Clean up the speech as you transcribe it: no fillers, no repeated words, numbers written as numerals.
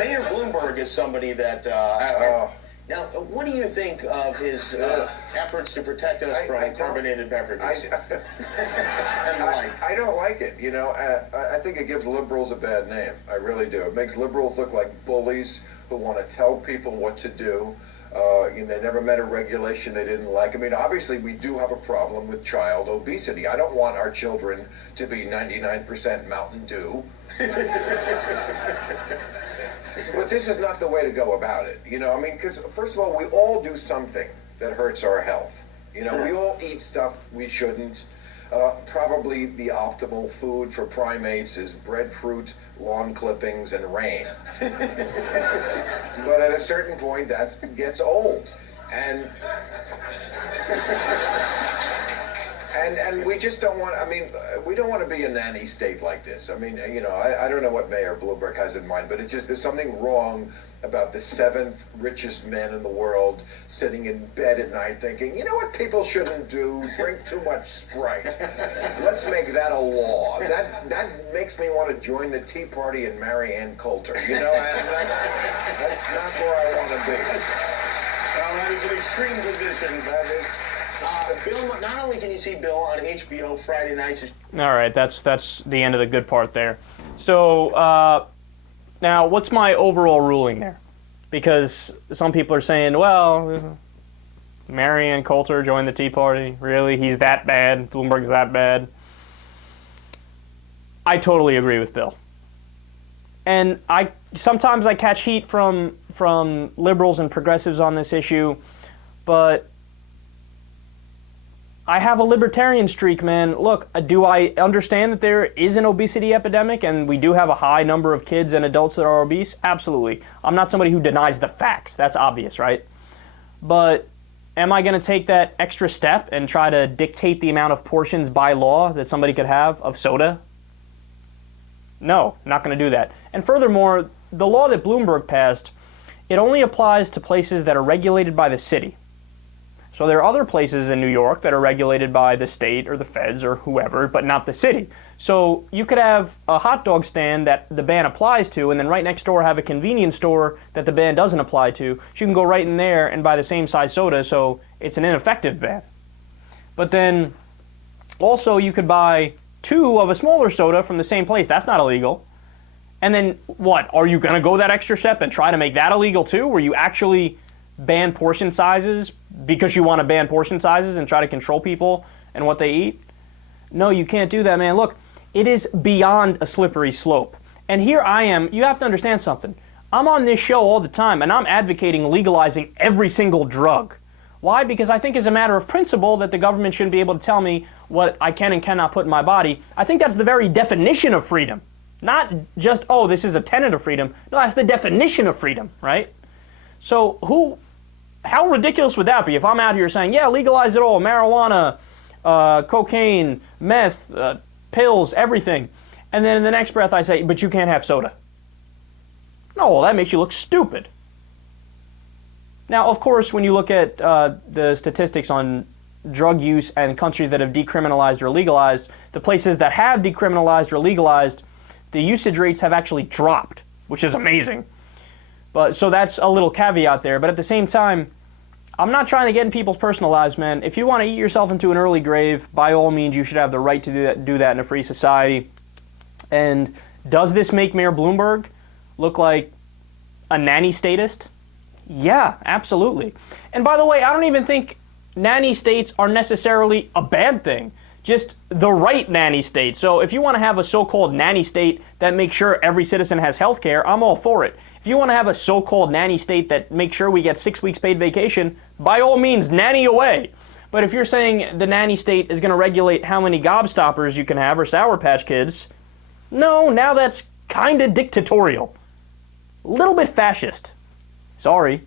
Mayor Bloomberg is somebody that... Now, what do you think of his efforts to protect us from carbonated beverages and the like? I don't like it. You know, I think it gives liberals a bad name. I really do. It makes liberals look like bullies who want to tell people what to do. They never met a regulation they didn't like. I mean, obviously, we do have a problem with child obesity. I don't want our children to be 99% Mountain Dew. But this is not the way to go about it. You know, I mean, because first of all, we all do something that hurts our health. You know, we all eat stuff we shouldn't. Probably the optimal food for primates is breadfruit, lawn clippings, and rain. But at a certain point, that gets old. And we just don't want, I mean, we don't want to be a nanny state like this. I mean, you know, I don't know what Mayor Bloomberg has in mind, but there's something wrong about the 7th richest man in the world sitting in bed at night thinking, you know what people shouldn't do? Drink too much Sprite. Let's make that a law. That makes me want to join the Tea Party and marry Ann Coulter. You know, and that's not where I want to be. Well, that is an extreme position. That is... Bill, not only can you see Bill on HBO Friday nights. All right, that's the end of the good part there. So now, what's my overall ruling there? Because some people are saying, well, Marianne Coulter joined the Tea Party. Really? He's that bad? Bloomberg's that bad? I totally agree with Bill. And sometimes I catch heat from liberals and progressives on this issue, but I have a libertarian streak, man. Look, do I understand that there is an obesity epidemic and we do have a high number of kids and adults that are obese? Absolutely. I'm not somebody who denies the facts. That's obvious, right? But am I going to take that extra step and try to dictate the amount of portions by law that somebody could have of soda? No, not going to do that. And furthermore, the law that Bloomberg passed, it only applies to places that are regulated by the city. So there are other places in New York that are regulated by the state or the feds or whoever, but not the city. So you could have a hot dog stand that the ban applies to, and then right next door have a convenience store that the ban doesn't apply to. So you can go right in there and buy the same size soda, so it's an ineffective ban. But then also you could buy 2 of a smaller soda from the same place. That's not illegal. And then what? Are you going to go that extra step and try to make that illegal too, where you actually ban portion sizes because you want to ban portion sizes and try to control people and what they eat? No, you can't do that, man. Look, it is beyond a slippery slope. And here I am. You have to understand something. I'm on this show all the time, and I'm advocating legalizing every single drug. Why? Because I think as a matter of principle that the government shouldn't be able to tell me what I can and cannot put in my body. I think that's the very definition of freedom. Not just, oh, this is a tenet of freedom. No, that's the definition of freedom, right? So how ridiculous would that be if I'm out here saying, yeah, legalize it all, marijuana, cocaine, meth, pills, everything. And then in the next breath I say, but you can't have soda. No, well, that makes you look stupid. Now, of course, when you look at the statistics on drug use and countries that have decriminalized or legalized, the places that have decriminalized or legalized, the usage rates have actually dropped, which is amazing. But so that's a little caveat there. But at the same time, I'm not trying to get in people's personal lives, man. If you want to eat yourself into an early grave, by all means, you should have the right to do that in a free society. And does this make Mayor Bloomberg look like a nanny statist? Yeah, absolutely. And by the way, I don't even think nanny states are necessarily a bad thing. Just the right nanny state. So if you want to have a so-called nanny state that makes sure every citizen has health care, I'm all for it. If you want to have a so-called nanny state that makes sure we get 6 weeks paid vacation, by all means, nanny away. But if you're saying the nanny state is going to regulate how many gobstoppers you can have or Sour Patch Kids, no, now that's kind of dictatorial. A little bit fascist. Sorry.